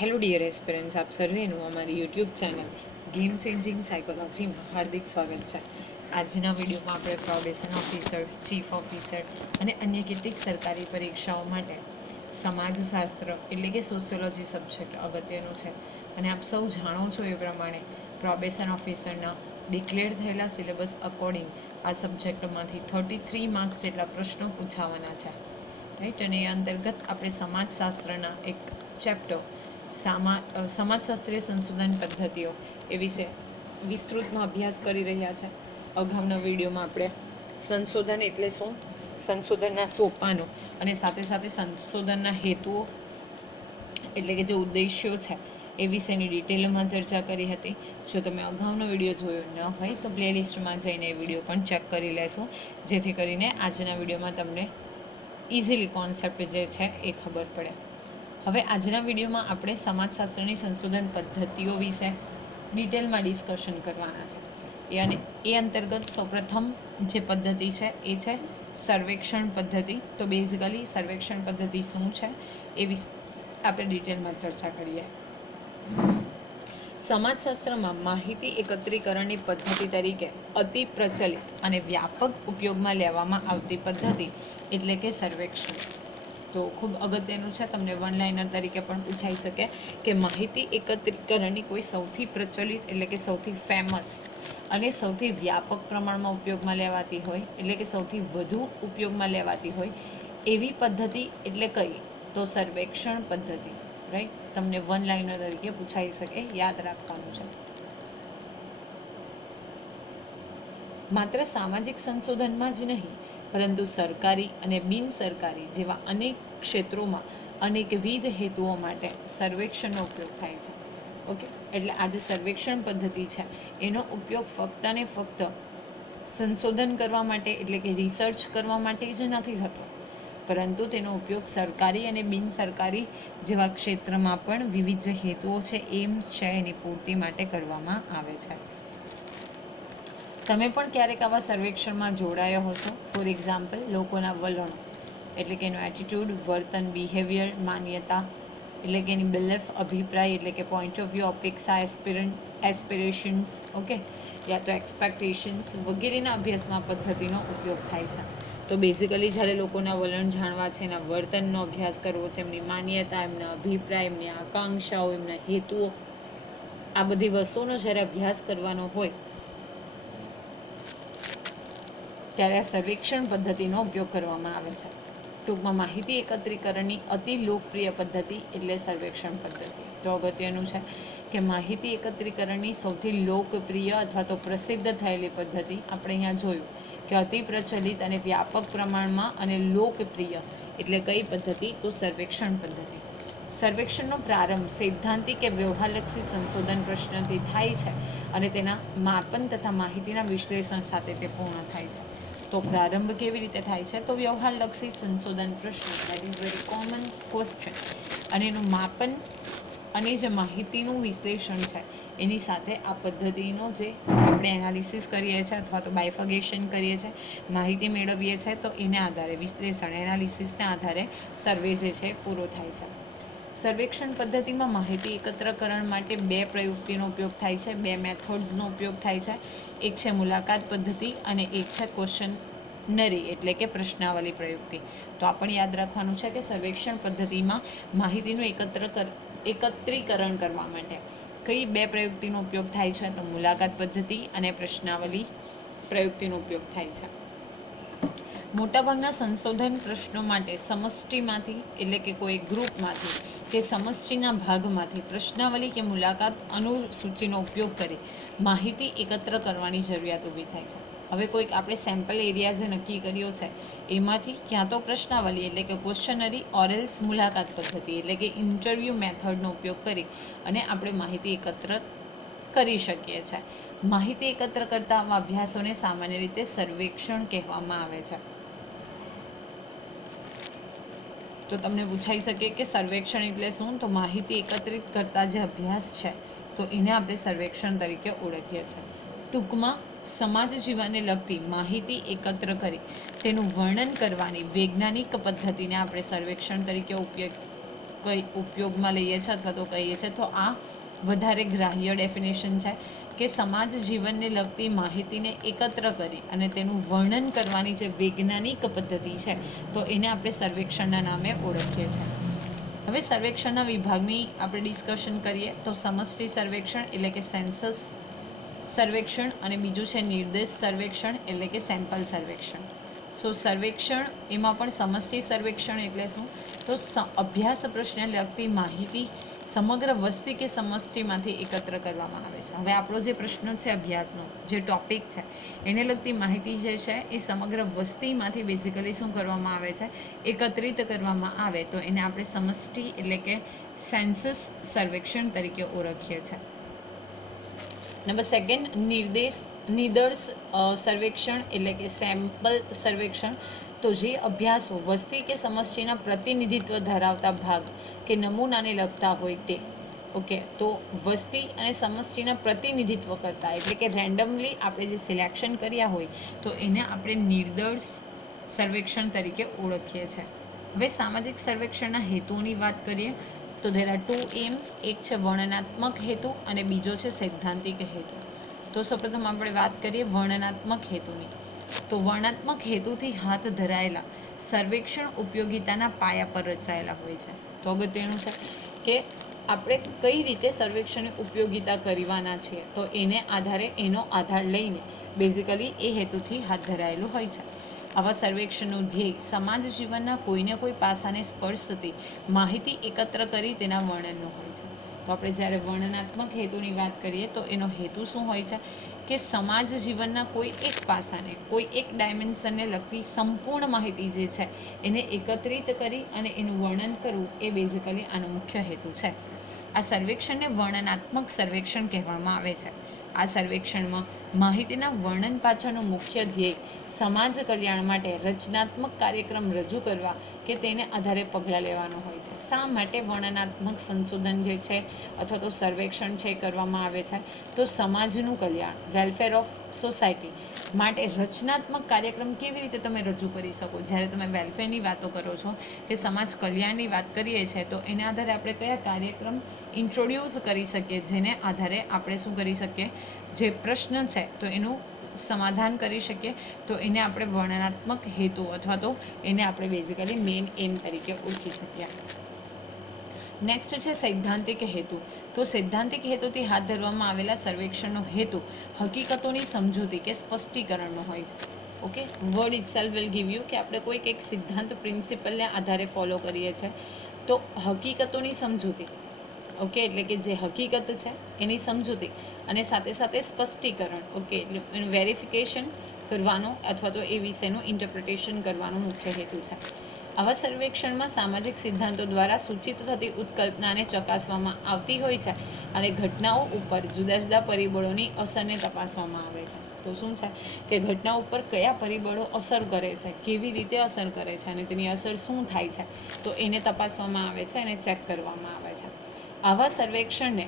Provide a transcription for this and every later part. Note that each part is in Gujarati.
હેલો ડિયર એસ્પિરન્ટ્સ, આપ સર્વેનું અમારી યુટ્યુબ ચેનલ ગેમ ચેન્જિંગ સાયકોલોજીમાં હાર્દિક સ્વાગત છે. આજના વિડીયોમાં આપણે પ્રોબેશન ઓફિસર, ચીફ ઓફિસર અને અન્ય કેટલીક સરકારી પરીક્ષાઓ માટે સમાજશાસ્ત્ર એટલે કે સોશિયોલોજી સબ્જેક્ટ અગત્યનો છે. અને આપ સૌ જાણો છો એ પ્રમાણે પ્રોબેશન ઓફિસરના ડિક્લેર થયેલા સિલેબસ અકોર્ડિંગ આ સબ્જેક્ટમાંથી 33 માર્ક્સ જેટલા પ્રશ્નો પૂછાવાના છે, રાઈટ. અને એ અંતર્ગત આપણે સમાજશાસ્ત્રના એક ચેપ્ટર સમાજશાસ્ત્રીય સંશોધન પદ્ધતિઓ એ વિશે વિસ્તૃતમાં અભ્યાસ કરી રહ્યા છે. અગાઉના વિડીયોમાં આપણે સંશોધન એટલે શું, સંશોધનના સોપાનો અને સાથે સાથે સંશોધનના હેતુઓ એટલે કે જે ઉદ્દેશ્યો છે એ વિશેની ડિટેલમાં ચર્ચા કરી હતી. જો તમે અગાઉનો વિડીયો જોયો ન હોય તો પ્લેલિસ્ટમાં જઈને એ વિડીયો પણ ચેક કરી લેશો, જેથી કરીને આજના વિડીયોમાં તમને ઇઝીલી કોન્સેપ્ટ જે છે એ ખબર પડે. હવે આજના વિડીયોમાં આપણે સમાજશાસ્ત્રની સંશોધન પદ્ધતિઓ વિશે ડિટેલમાં ડિસ્કશન કરવાના છે. અને એ અંતર્ગત સૌપ્રથમ જે પદ્ધતિ છે એ છે સર્વેક્ષણ પદ્ધતિ. તો બેઝિકલી સર્વેક્ષણ પદ્ધતિ શું છે એ વિશે આપણે ડિટેલમાં ચર્ચા કરીએ. સમાજશાસ્ત્રમાં માહિતી એકત્રીકરણની પદ્ધતિ તરીકે અતિ પ્રચલિત અને વ્યાપક ઉપયોગમાં લેવામાં આવતી પદ્ધતિ એટલે કે સર્વેક્ષણ. તો ખૂબ અગત્યનું છે, તમને વન લાઇનર તરીકે પણ પૂછાઈ શકે કે માહિતી એકત્રીકરણની કોઈ સૌથી પ્રચલિત એટલે કે સૌથી ફેમસ અને સૌથી વ્યાપક પ્રમાણમાં ઉપયોગમાં લેવાતી હોય એટલે કે સૌથી વધુ ઉપયોગમાં લેવાતી હોય એવી પદ્ધતિ એટલે કઈ, તો સર્વેક્ષણ પદ્ધતિ, રાઈટ. તમને વન લાઇનર તરીકે પૂછાઈ શકે, યાદ રાખવાનું છે. માત્ર સામાજિક સંશોધનમાં જ નહીં પરંતુ સરકારી અને બિનસરકારી જેવા અનેક ક્ષેત્રોમાં અનેકવિધ હેતુઓ માટે સર્વેક્ષણનો ઉપયોગ થાય છે. ઓકે, એટલે આ જે સર્વેક્ષણ પદ્ધતિ છે એનો ઉપયોગ ફક્ત ને ફક્ત સંશોધન કરવા માટે એટલે કે રિસર્ચ કરવા માટે જ નથી થતો, પરંતુ તેનો ઉપયોગ સરકારી અને બિનસરકારી જેવા ક્ષેત્રમાં પણ વિવિધ જે હેતુઓ છે, એમ્સ છે, એની પૂર્તિ માટે કરવામાં આવે છે. તમે પણ ક્યારેક આવા સર્વેક્ષણમાં જોડાયો હશો. ફોર એક્ઝામ્પલ, લોકોના વલણો એટલે કે એનું એટીટ્યૂડ, વર્તન, બિહેવિયર, માન્યતા એટલે કે એની બિલીફ, અભિપ્રાય એટલે કે પોઈન્ટ ઓફ વ્યૂ, અપેક્ષા, એસ્પિરેશન્સ, ઓકે, યા તો એક્સપેક્ટેશન્સ વગેરેના અભ્યાસમાં પદ્ધતિનો ઉપયોગ થાય છે. તો બેઝિકલી જ્યારે લોકોના વલણ જાણવા છે, એના વર્તનનો અભ્યાસ કરવો છે, એમની માન્યતા, એમના અભિપ્રાય, એમની આકાંક્ષાઓ, એમના હેતુઓ, આ બધી વસ્તુઓનો જ્યારે અભ્યાસ કરવાનો હોય ત્યારે આ સર્વેક્ષણ પદ્ધતિનો ઉપયોગ કરવામાં આવે છે. ટૂંકમાં માહિતી એકત્રીકરણની અતિ લોકપ્રિય પદ્ધતિ એટલે સર્વેક્ષણ પદ્ધતિ. તો અગત્યનું છે કે માહિતી એકત્રીકરણની સૌથી લોકપ્રિય અથવા તો પ્રસિદ્ધ થયેલી પદ્ધતિ આપણે અહીંયા જોયું કે અતિ પ્રચલિત અને વ્યાપક પ્રમાણમાં અને લોકપ્રિય એટલે કઈ પદ્ધતિ, તો સર્વેક્ષણ પદ્ધતિ. સર્વેક્ષણનો પ્રારંભ સૈદ્ધાંતિક કે વ્યવહારલક્ષી સંશોધન પ્રશ્નથી થાય છે અને તેના માપન તથા માહિતીના વિશ્લેષણ સાથે તે પૂર્ણ થાય છે. તો પ્રારંભ કેવી રીતે થાય છે, તો વ્યવહારલક્ષી સંશોધન પ્રશ્ન, that is very common question, અને એનું માપન અને જે માહિતીનું વિશ્લેષણ છે એની સાથે આ પદ્ધતિનો જે આપણે એનાલિસિસ કરીએ છીએ અથવા તો બાયફગેશન કરીએ છીએ, માહિતી મેળવીએ છીએ, તો એને આધારે વિશ્લેષણ એનાલિસિસના આધારે સર્વે જે છે પૂરો થાય છે. સર્વેક્ષણ પદ્ધતિમાં માહિતી એકત્રકરણ માટે બે પ્રયુક્તિનો ઉપયોગ થાય છે, બે મેથડ્સનો ઉપયોગ થાય છે. એક છે મુલાકાત પદ્ધતિ અને એક છે ક્વેશ્ચનરી એટલે કે પ્રશ્નાવલી પ્રયુક્તિ. તો આ પણ યાદ રાખવાનું છે કે સર્વેક્ષણ પદ્ધતિમાં માહિતીનું એકત્રીકરણ કરવા માટે કઈ બે પ્રયુક્તિનો ઉપયોગ થાય છે, તો મુલાકાત પદ્ધતિ અને પ્રશ્નાવલી પ્રયુક્તિનો ઉપયોગ થાય છે. મોટાભાગના સંશોધન પ્રશ્નો માટે સમષ્ટિમાંથી એટલે કે કોઈ ગ્રુપમાંથી કે સમષ્ટિના ભાગમાંથી પ્રશ્નાવલી કે મુલાકાત અનુસૂચિનો ઉપયોગ કરી માહિતી એકત્ર કરવાની જરૂરિયાત ઊભી થાય છે. હવે કોઈક આપણે સેમ્પલ એરિયા જે નક્કી કર્યો છે એમાંથી ક્યાં તો પ્રશ્નાવલી એટલે કે ક્વેશ્ચનરી ઓરેલ્સ મુલાકાત પદ્ધતિ એટલે કે ઇન્ટરવ્યૂ મેથડનો ઉપયોગ કરી અને આપણે માહિતી એકત્ર કરી શકીએ છીએ. માહિતી એકત્ર કરતા આવા અભ્યાસોને સામાન્ય રીતે સર્વેક્ષણ કહેવામાં આવે છે. તો તમને પૂછાઈ શકે કે સર્વેક્ષણ એટલે શું, તો માહિતી એકત્રિત કરતા જે અભ્યાસ છે તો એને આપણે સર્વેક્ષણ તરીકે ઓળખીએ છીએ. ટૂંકમાં સમાજ જીવનને લગતી માહિતી એકત્ર કરી તેનું વર્ણન કરવાની વૈજ્ઞાનિક પદ્ધતિને આપણે સર્વેક્ષણ તરીકે ઉપયોગમાં લઈએ છીએ અથવા તો કહીએ છીએ, તો આ વધારે ગ્રાહ્ય ડેફિનેશન છે કે સમાજ જીવનને લગતી માહિતીને એકત્ર કરી અને તેનું વર્ણન કરવાની જે વૈજ્ઞાનિક પદ્ધતિ છે તો એને આપણે સર્વેક્ષણના નામે ઓળખીએ છીએ. હવે સર્વેક્ષણના વિભાગની આપણે ડિસ્કશન કરીએ તો સમષ્ટિ સર્વેક્ષણ એટલે કે સેન્સસ સર્વેક્ષણ અને બીજું છે નિર્દેશ સર્વેક્ષણ એટલે કે સેમ્પલ સર્વેક્ષણ. સર્વેક્ષણ એમાં પણ સમષ્ટિ સર્વેક્ષણ એટલે શું? તો અભ્યાસ પ્રશ્નને લગતી માહિતી સમગ્ર વસ્તી કે સમષ્ટિમાંથી એકત્ર કરવામાં આવે છે. હવે આપણો જે પ્રશ્ન છે અભ્યાસનો જે ટોપિક છે એને લગતી માહિતી જે છે એ સમગ્ર વસ્તીમાંથી બેઝિકલી શું કરવામાં આવે છે? એકત્રિત કરવામાં આવે તો એને આપણે સમષ્ટિ એટલે કે સેન્સસ સર્વેક્ષણ તરીકે ઓળખીએ છીએ. નંબર સેકન્ડ નિદર્શ સર્વેક્ષણ એટલે કે સેમ્પલ સર્વેક્ષણ. તો જે અભ્યાસો વસ્તી કે સમષ્ટિના પ્રતિનિધિત્વ ધરાવતા ભાગ કે નમૂનાને લગતા હોય તે. ઓકે, તો વસ્તી અને સમષ્ટિના પ્રતિનિધિત્વ કરતા એટલે કે રેન્ડમલી આપણે જે સિલેક્શન કર્યા હોય તો એને આપણે નિદર્શ સર્વેક્ષણ તરીકે ઓળખીએ છીએ. હવે સામાજિક સર્વેક્ષણના હેતુઓની વાત કરીએ તો ધેર આર 2 એમ્સ. એક છે વર્ણનાત્મક હેતુ અને બીજો છે સૈદ્ધાંતિક હેતુ. તો સૌપ્રથમ આપણે વાત કરીએ વર્ણનાત્મક હેતુની. તો વર્ણનાત્મક હેતુથી હાથ ધરાયેલા સર્વેક્ષણ ઉપયોગિતાના પાયા પર રચાયેલા હોય છે. તો અગત્યનું છે કે આપણે કઈ રીતે સર્વેક્ષણની ઉપયોગિતા કરવાના છીએ તો એને આધારે એનો આધાર લઈને બેઝિકલી એ હેતુથી હાથ ધરાયેલું હોય છે. આવા સર્વેક્ષણનું ધ્યેય સમાજ જીવનના કોઈને કોઈ પાસાને સ્પર્શતી માહિતી એકત્ર કરી તેના વર્ણનનો હોય છે. તો આપણે જ્યારે વર્ણનાત્મક હેતુની વાત કરીએ તો એનો હેતુ શું હોય છે કે સમાજ જીવનના કોઈ એક પાસાને કોઈ એક ડાયમેન્શનને લગતી સંપૂર્ણ માહિતી જે છે એને એકત્રિત કરી અને એનું વર્ણન કરવું એ બેઝિકલી આનો મુખ્ય હેતુ છે. આ સર્વેક્ષણને વર્ણનાત્મક સર્વેક્ષણ કહેવામાં આવે છે. આ સર્વેક્ષણમાં માહિતીના વર્ણન પાછળનો મુખ્ય ધ્યેય સમાજ કલ્યાણ માટે રચનાત્મક કાર્યક્રમ રજૂ કરવા કે તેને આધારે પગલાં લેવાનો હોય છે. શા માટે વર્ણનાત્મક સંશોધન જે છે અથવા તો સર્વેક્ષણ છે કરવામાં આવે છે? તો સમાજનું કલ્યાણ, વેલફેર ઓફ સોસાયટી માટે રચનાત્મક કાર્યક્રમ કેવી રીતે તમે રજૂ કરી શકો? જ્યારે તમે વેલફેરની વાતો કરો છો કે સમાજ કલ્યાણની વાત કરીએ છીએ તો એના આધારે આપણે કયા કાર્યક્રમ ઇન્ટ્રોડ્યુસ કરી શકીએ જેને આધારે આપણે શું કરી શકીએ? જે પ્રશ્ન છે તો એનું સમાધાન કરી શકીએ. તો એને આપણે વર્ણનાત્મક હેતુ અથવા તો એને આપણે બેઝિકલી મેઇન એમ તરીકે ઓળખી શકીએ. નેક્સ્ટ છે સૈદ્ધાંતિક હેતુ. તો સૈદ્ધાંતિક હેતુથી હાથ ધરવામાં આવેલા સર્વેક્ષણનો હેતુ હકીકતોની સમજૂતી કે સ્પષ્ટીકરણનો હોય છે. Okay, word itself will give you કે આપણે કોઈક એક સિદ્ધાંત પ્રિન્સિપલને આધારે ફોલો કરીએ છીએ તો હકીકતોની સમજૂતી. ઓકે, એટલે કે જે હકીકત છે એની સમજૂતી અને સાથે સાથે સ્પષ્ટીકરણ. ઓકે, એટલે એનું વેરિફિકેશન કરવાનો અથવા તો એ વિશેનું ઇન્ટરપ્રિટેશન કરવાનો મુખ્ય હેતુ છે. આવા સર્વેક્ષણમાં સામાજિક સિદ્ધાંતો દ્વારા સૂચિત થતી ઉત્કલ્પનાને ચકાસવામાં આવતી હોય છે અને ઘટનાઓ ઉપર જુદા જુદા પરિબળોની અસરને તપાસવામાં આવે છે. તો શું છે કે ઘટના ઉપર કયા પરિબળો અસર કરે છે, કેવી રીતે અસર કરે છે અને તેની અસર શું થાય છે તો એને તપાસવામાં આવે છે અને ચેક કરવામાં આવે છે. આવા સર્વેક્ષણને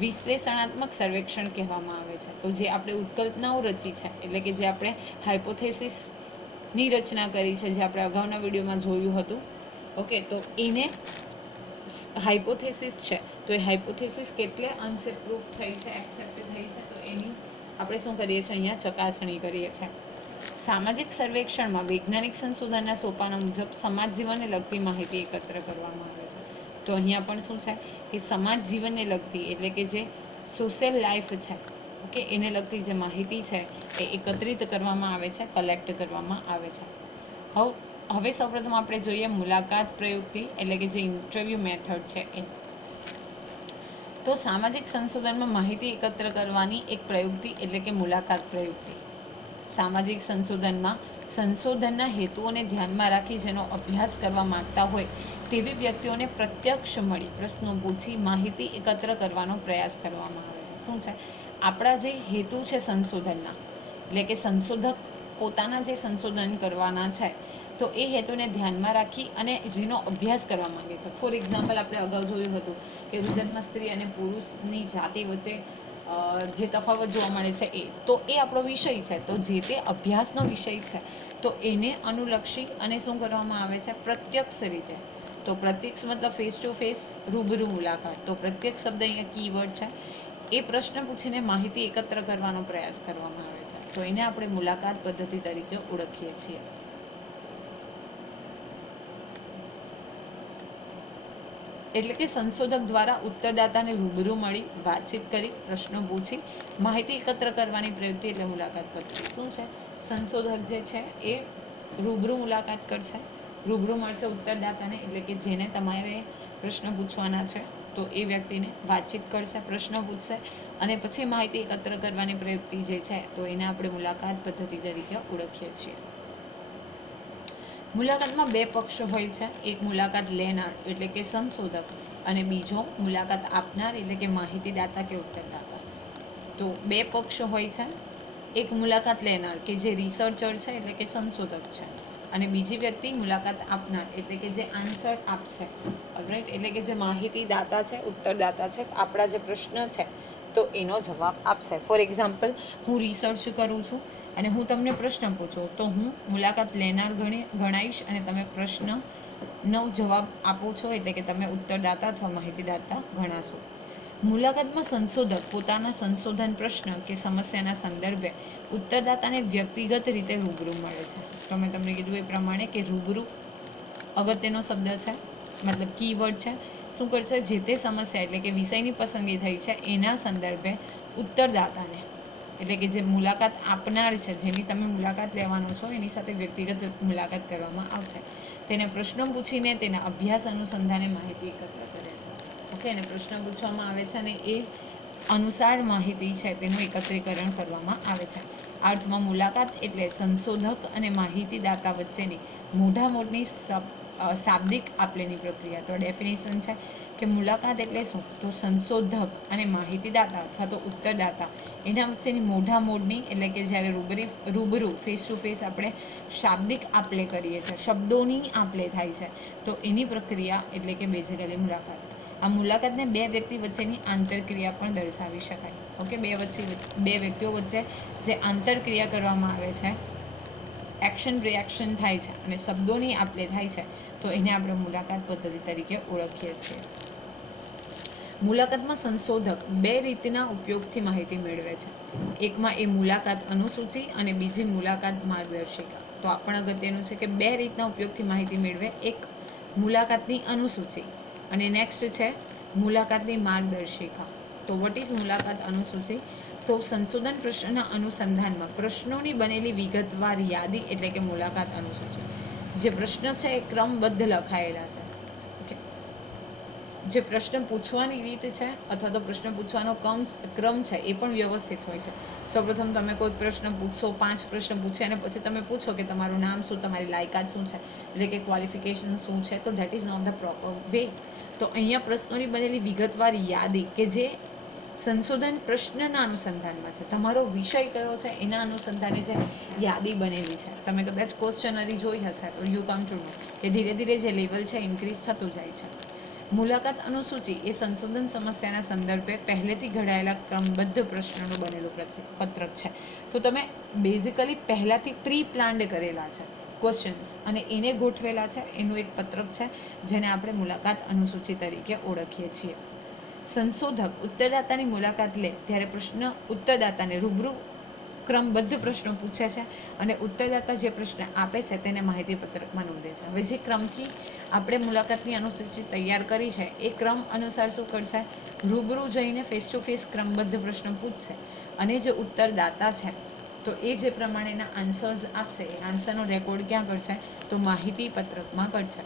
વિશ્લેષણાત્મક સર્વેક્ષણ કહેવામાં આવે છે. તો જે આપણે ઉત્કલ્પનાઓ રચી છે એટલે કે જે આપણે હાઇપોથેસિસની રચના કરી છે જે આપણે અગાઉના વિડીયોમાં જોયું હતું. ઓકે, તો એને હાઇપોથેસિસ છે તો એ હાઇપોથેસિસ કેટલે અંશે પ્રૂફ થઈ છે, એક્સેપ્ટ થઈ છે તો એની આપણે શું કરીએ છીએ? અહીંયા ચકાસણી કરીએ છીએ. સામાજિક સર્વેક્ષણમાં વૈજ્ઞાનિક સંશોધનના સોપાનો મુજબ સમાજ જીવનને લગતી માહિતી એકત્ર કરવામાં આવે છે. તો અહીંયા પણ શું છે કે સમાજ જીવનને લગતી એટલે કે જે સોશિયલ લાઈફ છે ઓકે એને લગતી જે માહિતી છે એ એકત્રિત કરવામાં આવે છે, કલેક્ટ કરવામાં આવે છે. હવે સૌપ્રથમ આપણે જોઈએ મુલાકાત પ્રયુક્તિ એટલે કે જે ઇન્ટરવ્યૂ મેથડ છે એ. તો સામાજિક સંશોધનમાં માહિતી એકત્ર કરવાની એક પ્રયુક્તિ એટલે કે મુલાકાત પ્રયુક્તિ. સામાજિક સંશોધનમાં સંશોધનના હેતુઓને ધ્યાનમાં રાખી જેનો અભ્યાસ કરવા માંગતા હોય તેવી વ્યક્તિઓને પ્રત્યક્ષ મળી પ્રશ્નો પૂછી માહિતી એકત્ર કરવાનો પ્રયાસ કરવામાં આવે છે. શું છે આપણા જે હેતુ છે સંશોધનના એટલે કે સંશોધક પોતાના જે સંશોધન કરવાના છે તો એ હેતુને ધ્યાનમાં રાખી અને જેનો અભ્યાસ કરવા માંગે છે. ફોર એક્ઝામ્પલ આપણે અગાઉ જોયું હતું કે ગુજરાતમાં સ્ત્રી અને પુરુષની જાતિ વચ્ચે જે તફાવત જોવા મળે છે તો એ આપણો વિષય છે. તો જે તે અભ્યાસનો વિષય છે તો એને અનુલક્ષી અને શું કરવામાં આવે છે? પ્રત્યક્ષ રીતે તો પ્રત્યક્ષ મતલબ ફેસ ટુ ફેસ, રૂબરૂ મુલાકાત. તો પ્રત્યક્ષ શબ્દ અહીંયા કીવર્ડ છે. એ પ્રશ્ન પૂછીને માહિતી એકત્ર કરવાનો પ્રયાસ કરવામાં આવે છે, તો એને આપણે મુલાકાત પદ્ધતિ તરીકે ઓળખીએ છીએ. એટલે કે સંશોધક દ્વારા ઉત્તરદાતાને રૂબરૂ મળી, વાતચીત કરી, પ્રશ્નો પૂછી માહિતી એકત્ર કરવાની પ્રવૃત્તિ એટલે મુલાકાત પદ્ધતિ. શું છે? સંશોધક જે છે એ રૂબરૂ મુલાકાત કરશે, રૂબરૂ મળશે ઉત્તરદાતાને, એટલે કે જેને તમારે પ્રશ્ન પૂછવાના છે, તો એ વ્યક્તિને વાતચીત કરશે, પ્રશ્ન પૂછશે અને પછી માહિતી એકત્ર કરવાની પ્રવૃત્તિ જે છે, તો એને આપણે મુલાકાત પદ્ધતિ તરીકે ઓળખીએ છીએ. મુલાકાતમાં બે પક્ષો હોય છે, એક મુલાકાત લેનાર એટલે કે સંશોધક અને બીજો મુલાકાત આપનાર એટલે કે માહિતીદાતા કે ઉત્તરદાતા. તો બે પક્ષો હોય છે, એક મુલાકાત લેનાર કે જે રિસર્ચર છે એટલે કે સંશોધક છે, અને બીજી વ્યક્તિ મુલાકાત આપનાર એટલે કે જે આન્સર આપશે, રાઈટ, એટલે કે જે માહિતીદાતા છે, ઉત્તરદાતા છે, આપણા જે પ્રશ્ન છે તો એનો જવાબ આપશે. ફોર એક્ઝામ્પલ, હું રિસર્ચ કરું છું અને હું તમને પ્રશ્ન પૂછું તો હું મુલાકાત લેનાર ગણાઈશ અને તમે પ્રશ્નનો જવાબ આપો છો એટલે કે તમે ઉત્તરદાતા અથવા માહિતીદાતા ગણાશો. મુલાકાતમાં સંશોધક પોતાના સંશોધન પ્રશ્ન કે સમસ્યાના સંદર્ભે ઉત્તરદાતાને વ્યક્તિગત રીતે રૂબરૂ મળે છે. તો મેં તમને કીધું એ પ્રમાણે કે રૂબરૂ અગત્યનો શબ્દ છે, મતલબ કીવર્ડ છે. શું કરશે? જે તે સમસ્યા એટલે કે વિષયની પસંદગી થઈ છે એના સંદર્ભે ઉત્તરદાતાને એટલે કે જે મુલાકાત આપનાર છે, જેની તમે મુલાકાત લેવાનો છો, એની સાથે વ્યક્તિગત મુલાકાત કરવામાં આવશે. તેને પ્રશ્નો પૂછીને તેના અભ્યાસ અનુસંધાને માહિતી એકત્ર કરે છે. ઓકે, અને પ્રશ્ન પૂછવામાં આવે છે અને એ અનુસાર માહિતી છે તેનું એકત્રીકરણ કરવામાં આવે છે. અર્થમાં મુલાકાત એટલે સંશોધક અને માહિતીદાતા વચ્ચેની મોઢામોઢની શાબ્દિક આપલેની પ્રક્રિયા. તો ડેફિનેશન છે કે મુલાકાત એટલે શું? તો સંશોધક અને માહિતીદાતા અથવા તો ઉત્તરદાતા એના વચ્ચેની મોઢામોઢની એટલે કે જ્યારે રૂબરૂ ફેસ ટુ ફેસ આપણે શાબ્દિક આપલે કરીએ છીએ, શબ્દોની આપલે થાય છે, તો એની પ્રક્રિયા એટલે કે બેઝિકલી મુલાકાત. આ મુલાકાતને બે વ્યક્તિ વચ્ચેની આંતરક્રિયા પણ દર્શાવી શકાય. ઓકે, બે વ્યક્તિઓ વચ્ચે જે આંતરક્રિયા કરવામાં આવે છે, એક્શન રિએક્શન થાય છે અને શબ્દોની આપલે થાય છે, તો એને આપણે મુલાકાત પદ્ધતિ તરીકે ઓળખીએ છીએ. મુલાકાતમાં સંશોધક બે રીતના ઉપયોગથી માહિતી મેળવે છે. એકમાં એ મુલાકાત અનુસૂચિ અને બીજી મુલાકાત માર્ગદર્શિકા. તો આ પણ અગત્યનું છે કે બે રીતના ઉપયોગથી માહિતી મેળવે. એક મુલાકાતની અનુસૂચિ અને નેક્સ્ટ છે મુલાકાતની માર્ગદર્શિકા. તો વોટ ઇઝ મુલાકાત અનુસૂચિ? તો સંશોધન પ્રશ્નના અનુસંધાનમાં પ્રશ્નોની બનેલી વિગતવાર યાદી એટલે કે મુલાકાત અનુસૂચિ. જે પ્રશ્ન છે એ ક્રમબદ્ધ લખાયેલા છે. ઓકે, જે પ્રશ્ન પૂછવાની રીત છે અથવા તો પ્રશ્ન પૂછવાનો ક્રમ છે એ પણ વ્યવસ્થિત હોય છે. સૌપ્રથમ તમે કોઈ પ્રશ્ન પૂછશો, 5 પ્રશ્ન પૂછે અને પછી તમે પૂછો કે તમારું નામ શું, તમારી લાયકાત શું છે, એટલે કે ક્વોલિફિકેશન શું છે, તો that is not the proper way. તો અહીંયા પ્રશ્નોની બનેલી વિગતવાર યાદી કે જે સંશોધન પ્રશ્નના અનુસંધાનમાં છે, તમારો વિષય કયો છે એના અનુસંધાને જે યાદી બનેલી છે. તમે કદાચ ક્વેશ્ચનરી જોઈ હશે તો યુ કમ ટુ નો કે ધીરે ધીરે જે લેવલ છે ઇન્ક્રીઝ થતું જાય છે. મુલાકાત અનુસૂચિ એ સંશોધન સમસ્યાના સંદર્ભે પહેલેથી ઘડાયેલા ક્રમબદ્ધ પ્રશ્નોનું બનેલું પત્રક છે. તો તમે બેઝિકલી પહેલાંથી પ્રી પ્લાન્ડ કરેલા છે ક્વેશ્ચન્સ અને એને ગોઠવેલા છે, એનું એક પત્રક છે જેને આપણે મુલાકાત અનુસૂચિ તરીકે ઓળખીએ છીએ. સંશોધક ઉત્તરદાતાની મુલાકાત લે ત્યારે પ્રશ્ન ઉત્તરદાતાને રૂબરૂ ક્રમબદ્ધ પ્રશ્નો પૂછે છે અને ઉત્તરદાતા જે પ્રશ્ન આપે છે તેને માહિતી પત્રકમાં નોંધે છે. હવે જે ક્રમથી આપણે મુલાકાતની અનુસૂચિ તૈયાર કરી છે એ ક્રમ અનુસાર શું કરશે? રૂબરૂ જઈને ફેસ ટુ ફેસ ક્રમબદ્ધ પ્રશ્નો પૂછશે અને જે ઉત્તરદાતા છે તો એ જે પ્રમાણેના આન્સર્સ આપશે એ આન્સરનો રેકોર્ડ ક્યાં કરશે? તો માહિતી પત્રકમાં કરશે.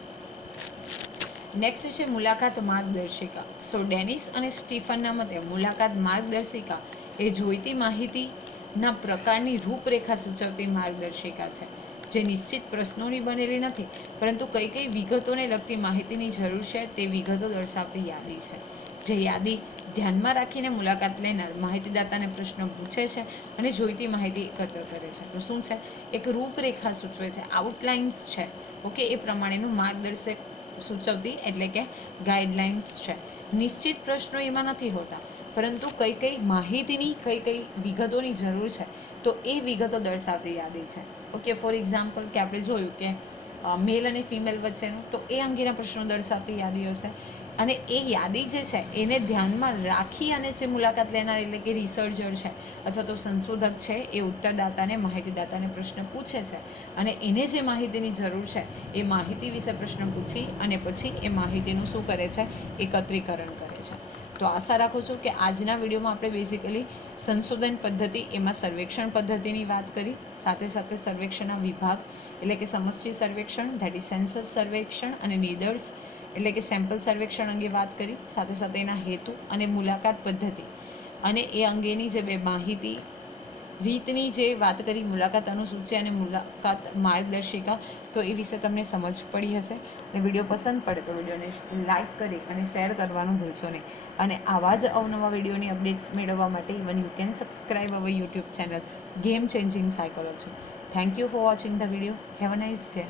નેક્સ્ટ છે મુલાકાત માર્ગદર્શિકા. સો ડેનિસ અને સ્ટીફનના મતે મુલાકાત માર્ગદર્શિકા એ જોઈતી માહિતીના પ્રકારની રૂપરેખા સૂચવતી માર્ગદર્શિકા છે, જે નિશ્ચિત પ્રશ્નોની બનેલી નથી, પરંતુ કઈ કઈ વિગતોને લગતી માહિતીની જરૂર છે તે વિગતો દર્શાવતી યાદી છે. જે યાદી ધ્યાનમાં રાખીને મુલાકાત લેનાર માહિતીદાતાને પ્રશ્નો પૂછે છે અને જોઈતી માહિતી એકત્ર કરે છે. તો શું છે? એક રૂપરેખા સૂચવે છે, આઉટલાઇન્સ છે. ઓકે, એ પ્રમાણેનું માર્ગદર્શક સૂચવતી એટલે કે ગાઈડલાઇન્સ છે. નિશ્ચિત પ્રશ્નો એમાં નથી હોતા, પરંતુ કઈ કઈ માહિતીની કઈ કઈ વિગતોની જરૂર છે તો એ વિગતો દર્શાવતી યાદી છે. ઓકે, ફોર એક્ઝામ્પલ કે આપણે જોયું કે મેલ અને ફિમેલ વચ્ચેનું, તો એ અંગેના પ્રશ્નો દર્શાવતી યાદી હશે. અને એ યાદી જે છે એને ધ્યાનમાં રાખી અને જે મુલાકાત લેનાર એટલે કે રિસર્ચર છે અથવા તો સંશોધક છે એ ઉત્તરદાતાને માહિતીદાતાને પ્રશ્ન પૂછે છે અને એને જે માહિતીની જરૂર છે એ માહિતી વિશે પ્રશ્ન પૂછી અને પછી એ માહિતીનું શું કરે છે, એકત્રીકરણ કરે છે. તો આશા રાખું છું કે આજના વિડીયોમાં આપણે બેઝિકલી સંશોધન પદ્ધતિ એમાં સર્વેક્ષણ પદ્ધતિની વાત કરી, સાથે સાથે સર્વેક્ષણના વિભાગ એટલે કે સમષ્ટિ સર્વેક્ષણ, ધેટ ઇઝ સેન્સસ સર્વેક્ષણ, અને નિદર્શ એટલે કે સેમ્પલ સર્વેક્ષણ અંગે વાત કરી, સાથે સાથે એના હેતુ અને મુલાકાત પદ્ધતિ અને એ અંગેની જે બે માહિતી રીતની જે વાત કરી, મુલાકાત અનુસૂચિ અને મુલાકાત માર્ગદર્શિકા, તો એ વિશે તમને સમજ પડી હશે. અને વિડીયો પસંદ પડે તો વિડીયોને લાઇક કરી અને શેર કરવાનું ભૂલશો નહીં. અને આવા જ અવનવા વિડીયોની અપડેટ્સ મેળવવા માટે even you can subscribe our YouTube channel game changing psychology. Thank you for watching the video. Have a nice day.